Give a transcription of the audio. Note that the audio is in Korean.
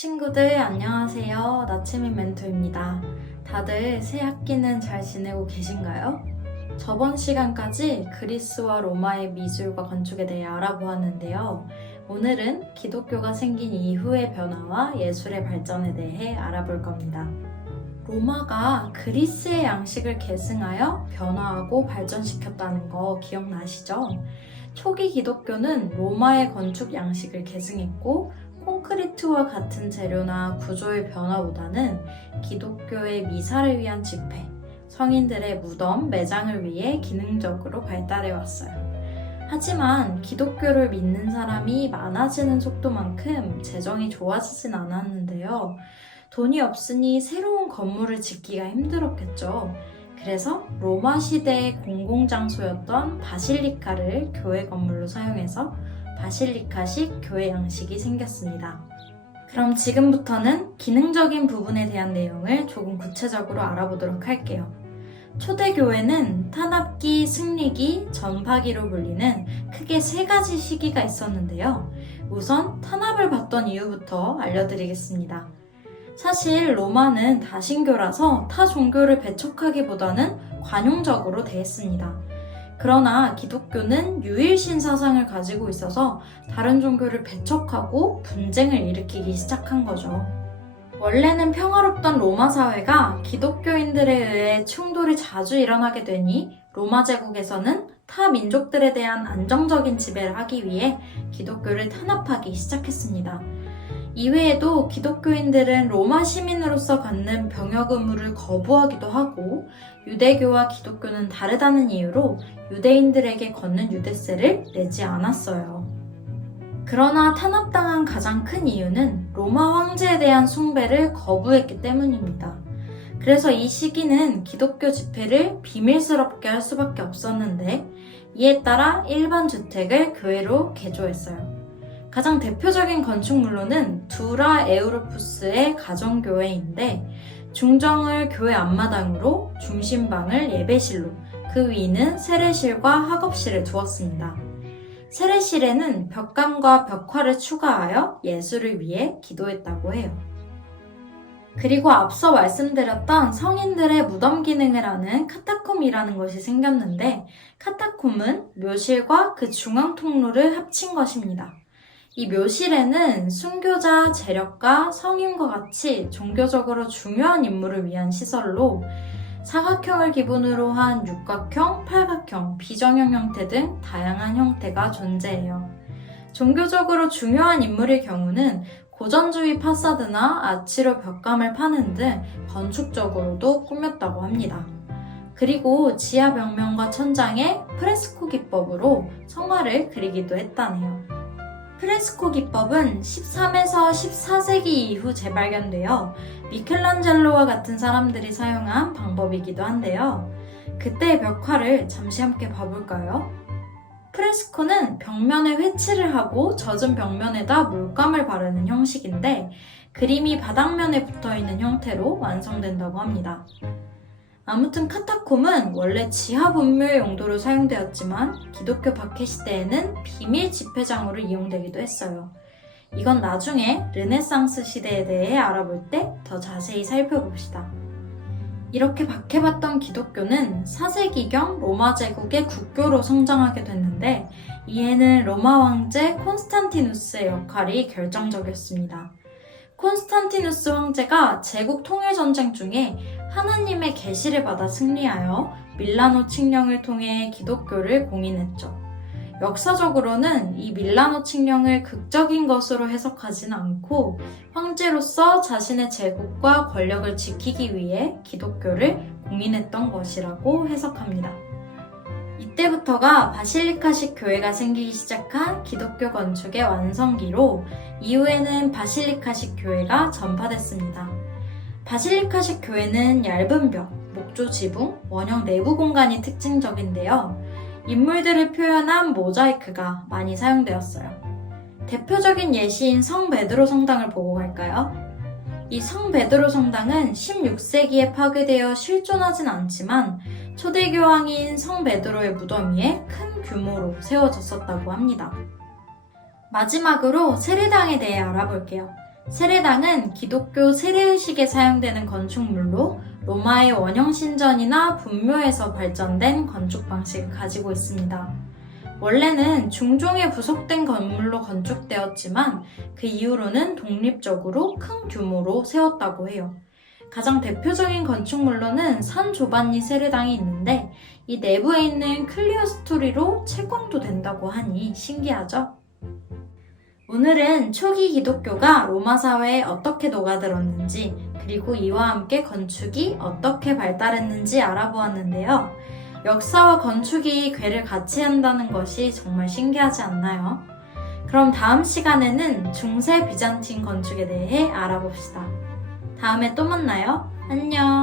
친구들 안녕하세요. 나채민 멘토입니다. 다들 새 학기는 잘 지내고 계신가요? 저번 시간까지 그리스와 로마의 미술과 건축에 대해 알아보았는데요. 오늘은 기독교가 생긴 이후의 변화와 예술의 발전에 대해 알아볼 겁니다. 로마가 그리스의 양식을 계승하여 변화하고 발전시켰다는 거 기억나시죠? 초기 기독교는 로마의 건축 양식을 계승했고 콘크리트와 같은 재료나 구조의 변화보다는 기독교의 미사를 위한 집회, 성인들의 무덤, 매장을 위해 기능적으로 발달해 왔어요. 하지만 기독교를 믿는 사람이 많아지는 속도만큼 재정이 좋아지진 않았는데요. 돈이 없으니 새로운 건물을 짓기가 힘들었겠죠. 그래서 로마 시대의 공공장소였던 바실리카를 교회 건물로 사용해서 바실리카식 교회 양식이 생겼습니다. 그럼 지금부터는 기능적인 부분에 대한 내용을 조금 구체적으로 알아보도록 할게요. 초대교회는 탄압기, 승리기, 전파기로 불리는 크게 세 가지 시기가 있었는데요. 우선 탄압을 받던 이유부터 알려드리겠습니다. 사실 로마는 다신교라서 타 종교를 배척하기보다는 관용적으로 대했습니다. 그러나 기독교는 유일신 사상을 가지고 있어서 다른 종교를 배척하고 분쟁을 일으키기 시작한 거죠. 원래는 평화롭던 로마 사회가 기독교인들에 의해 충돌이 자주 일어나게 되니 로마 제국에서는 타 민족들에 대한 안정적인 지배를 하기 위해 기독교를 탄압하기 시작했습니다. 이외에도 기독교인들은 로마 시민으로서 갖는 병역 의무를 거부하기도 하고 유대교와 기독교는 다르다는 이유로 유대인들에게 걷는 유대세를 내지 않았어요. 그러나 탄압당한 가장 큰 이유는 로마 황제에 대한 숭배를 거부했기 때문입니다. 그래서 이 시기는 기독교 집회를 비밀스럽게 할 수밖에 없었는데 이에 따라 일반 주택을 교회로 개조했어요. 가장 대표적인 건축물로는 두라 에우로푸스의 가정교회인데 중정을 교회 앞마당으로 중심방을 예배실로 그 위는 세례실과 학업실을 두었습니다. 세례실에는 벽감과 벽화를 추가하여 예수를 위해 기도했다고 해요. 그리고 앞서 말씀드렸던 성인들의 무덤 기능을 하는 카타콤이라는 것이 생겼는데 카타콤은 묘실과 그 중앙 통로를 합친 것입니다. 이 묘실에는 순교자, 재력가, 성인과 같이 종교적으로 중요한 인물을 위한 시설로 사각형을 기본으로 한 육각형, 팔각형, 비정형 형태 등 다양한 형태가 존재해요. 종교적으로 중요한 인물의 경우는 고전주의 파사드나 아치로 벽감을 파는 등 건축적으로도 꾸몄다고 합니다. 그리고 지하 벽면과 천장에 프레스코 기법으로 성화를 그리기도 했다네요. 프레스코 기법은 13에서 14세기 이후 재발견되어 미켈란젤로와 같은 사람들이 사용한 방법이기도 한데요. 그때의 벽화를 잠시 함께 봐볼까요? 프레스코는 벽면에 회칠을 하고 젖은 벽면에다 물감을 바르는 형식인데 그림이 바닥면에 붙어있는 형태로 완성된다고 합니다. 아무튼 카타콤은 원래 지하 분묘의 용도로 사용되었지만 기독교 박해 시대에는 비밀 집회장으로 이용되기도 했어요. 이건 나중에 르네상스 시대에 대해 알아볼 때 더 자세히 살펴봅시다. 이렇게 박해받던 기독교는 4세기경 로마 제국의 국교로 성장하게 됐는데 이에는 로마 황제 콘스탄티누스의 역할이 결정적이었습니다. 콘스탄티누스 황제가 제국 통일전쟁 중에 하나님의 계시를 받아 승리하여 밀라노 칙령을 통해 기독교를 공인했죠. 역사적으로는 이 밀라노 칙령을 극적인 것으로 해석하지는 않고 황제로서 자신의 제국과 권력을 지키기 위해 기독교를 공인했던 것이라고 해석합니다. 이때부터가 바실리카식 교회가 생기기 시작한 기독교 건축의 완성기로 이후에는 바실리카식 교회가 전파됐습니다. 바실리카식 교회는 얇은 벽, 목조 지붕, 원형 내부 공간이 특징적인데요. 인물들을 표현한 모자이크가 많이 사용되었어요. 대표적인 예시인 성 베드로 성당을 보고 갈까요? 이 성 베드로 성당은 16세기에 파괴되어 실존하진 않지만 초대교황인 성 베드로의 무덤 위에 큰 규모로 세워졌었다고 합니다. 마지막으로 세례당에 대해 알아볼게요. 세례당은 기독교 세례의식에 사용되는 건축물로 로마의 원형 신전이나 분묘에서 발전된 건축 방식을 가지고 있습니다. 원래는 중종에 부속된 건물로 건축되었지만 그 이후로는 독립적으로 큰 규모로 세웠다고 해요. 가장 대표적인 건축물로는 산 조반니 세례당이 있는데 이 내부에 있는 클리어스토리로 채광도 된다고 하니 신기하죠? 오늘은 초기 기독교가 로마 사회에 어떻게 녹아들었는지 그리고 이와 함께 건축이 어떻게 발달했는지 알아보았는데요. 역사와 건축이 궤를 같이 한다는 것이 정말 신기하지 않나요? 그럼 다음 시간에는 중세 비잔틴 건축에 대해 알아봅시다. 다음에 또 만나요. 안녕!